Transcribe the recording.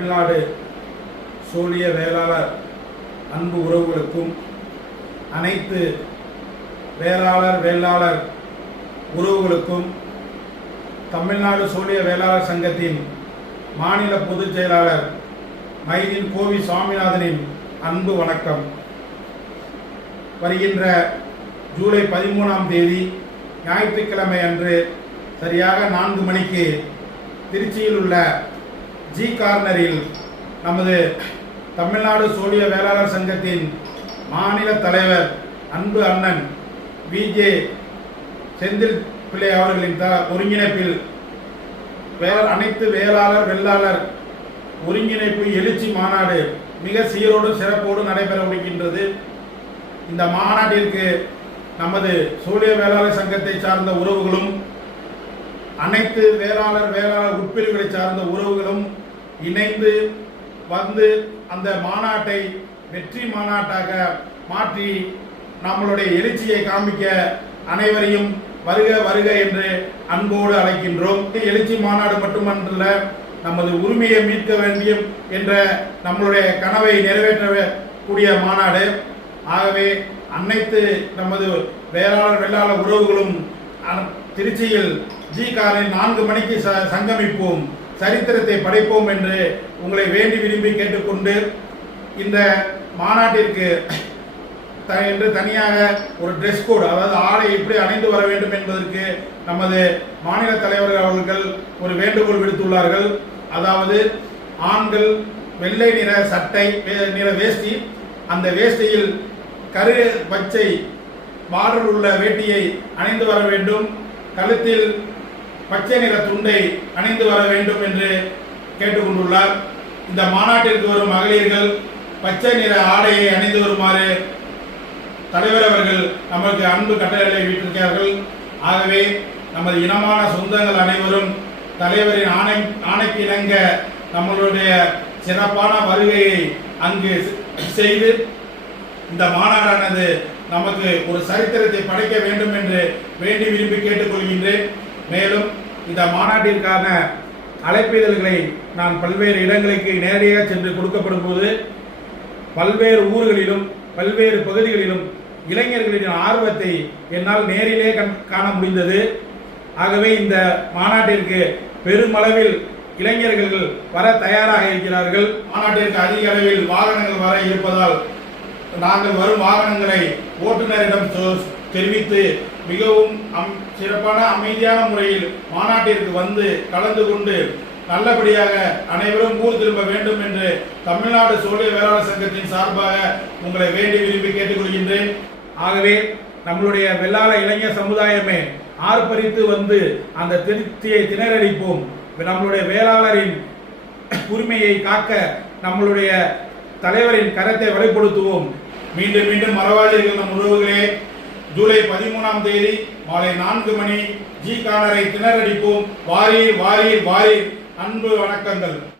தமிழ்நாடு சோழிய வேளாளர் அன்பு உறவுகளுக்கும் அனைத்து வேளாளர் உறவுகளுக்கும் தமிழ்நாடு சோழிய வேளாளர் சங்கத்தின் மாநில பொதுச் செயலாளர் மைதீன் கோவி சாமிநாதனின் அன்பு வணக்கம். வருகின்ற ஜூலை 13ஆம் தேதி ஞாயிற்றுக்கிழமை அன்று சரியாக 4 மணிக்கு திருச்சியில் உள்ள ஜி கார்னரில் நமது தமிழ்நாடு சோழிய வேளாளர் சங்கத்தின் மாநில தலைவர் அன்பு அண்ணன் விஜே செந்தில் பிள்ளை அவர்களின் ஒருங்கிணைப்பில் அனைத்து வேளாளர் ஒருங்கிணைப்பு எழுச்சி மாநாடு மிக சீரோடு சிறப்போடு நடைபெறவிருக்கின்றது. இந்த மாநாட்டிற்கு நமது சோழிய வேளாளர் சங்கத்தை சார்ந்த உறவுகளும் அனைத்து வேளாளர் உட்பிரிவுகளை சார்ந்த உறவுகளும் இணைந்து வந்து அந்த மாநாட்டை வெற்றி மாநாட்டாக மாற்றி நம்மளுடைய எழுச்சியை காண்பிக்க அனைவரையும் வருக வருக என்று அன்போடு அழைக்கின்றோம். எழுச்சி மாநாடு மட்டுமல்ல, நமது உரிமையை மீட்க வேண்டும் என்ற நம்மளுடைய கனவை நிறைவேற்றக்கூடிய மாநாடு. ஆகவே அனைத்து நமது வேளாளர் உறவுகளும் திருச்சியில் ஜி காரில் 4 மணிக்கு சங்கமிப்போம், சரித்திரத்தை படைப்போம் என்று உங்களை வேண்டி விரும்பி கேட்டுக்கொண்டு, இந்த மாநாட்டிற்கு என்று தனியாக ஒரு ட்ரெஸ் கோடு, அதாவது ஆடை எப்படி அணிந்து வர வேண்டும் என்பதற்கு நமது மாநில தலைவர்கள் அவர்கள் ஒரு வேண்டுகோள் விடுத்துள்ளார்கள். அதாவது ஆண்கள் வெள்ளை நிற சட்டை, நிற வேஷ்டி, அந்த வேஷ்டியில் கரு பச்சை பார்டர் உள்ள வேட்டியை அணிந்து வர வேண்டும், கழுத்தில் பச்சை நிற துண்டை அணிந்து வர வேண்டும் என்று கேட்டுக்கொண்டுள்ளார். இந்த மாநாட்டிற்கு வரும் மகளிர்கள் பச்சை நிற ஆடையை அணிந்து வருமாறு தலைவர் அவர்கள் நமக்கு அன்பு கட்டளை விட்டிருக்கிறார்கள். ஆகவே நமது இனமான சொந்தங்கள் அனைவரும் தலைவரின் ஆணைக்கு இணங்க நம்மளுடைய சிறப்பான வருகையை அங்கு செய்து இந்த மாநாடானது நமக்கு ஒரு சரித்திரத்தை படைக்க வேண்டும் என்று வேண்டி விரும்பி கேட்டுக்கொள்கின்றேன். மேலும் இந்த மாநாட்டிற்கான அழைப்பிதழ்களை நான் பல்வேறு இடங்களுக்கு நேரடியாக சென்று கொடுக்கப்படும் போது பல்வேறு ஊர்களிலும் பல்வேறு பகுதிகளிலும் இளைஞர்களின் ஆர்வத்தை என்னால் நேரிலே காண முடிந்தது. ஆகவே இந்த மாநாட்டிற்கு பெருமளவில் இளைஞர்கள் வர தயாராக இருக்கிறார்கள். மாநாட்டிற்கு அதிக அளவில் வாகனங்கள் வர இருப்பதால் நாங்கள் வரும் வாகனங்களை ஓட்டுநரிடம் தெரிவித்து மிகவும் சிறப்பான அமைதியான முறையில் மாநாட்டிற்கு வந்து கலந்து கொண்டு நல்லபடியாக அனைவரும் ஊர் திரும்ப வேண்டும் என்று தமிழ்நாடு சோழிய வேளாளர் சங்கத்தின் சார்பாக உங்களை வேண்டி விரும்பி கேட்டுக்கொள்கின்றேன். ஆகவே நம்மளுடைய வெள்ளாள இளைஞர் சமுதாயமே ஆர்ப்பரித்து வந்து அந்த திருப்தியை திணறடிப்போம். நம்மளுடைய வேளாளரின் உரிமையை காக்க நம்மளுடைய தலைவரின் கரத்தை வலுப்படுத்துவோம். மீண்டும் மீண்டும் மறவாதீர்கள் நம் உறவுகளே. ஜூலை 13ஆம் தேதி மாலை 4 மணி ஜி கார்னரை திணறடிப்போம். வாரீர் வாரீர் வாரீர். அன்பு வணக்கங்கள்.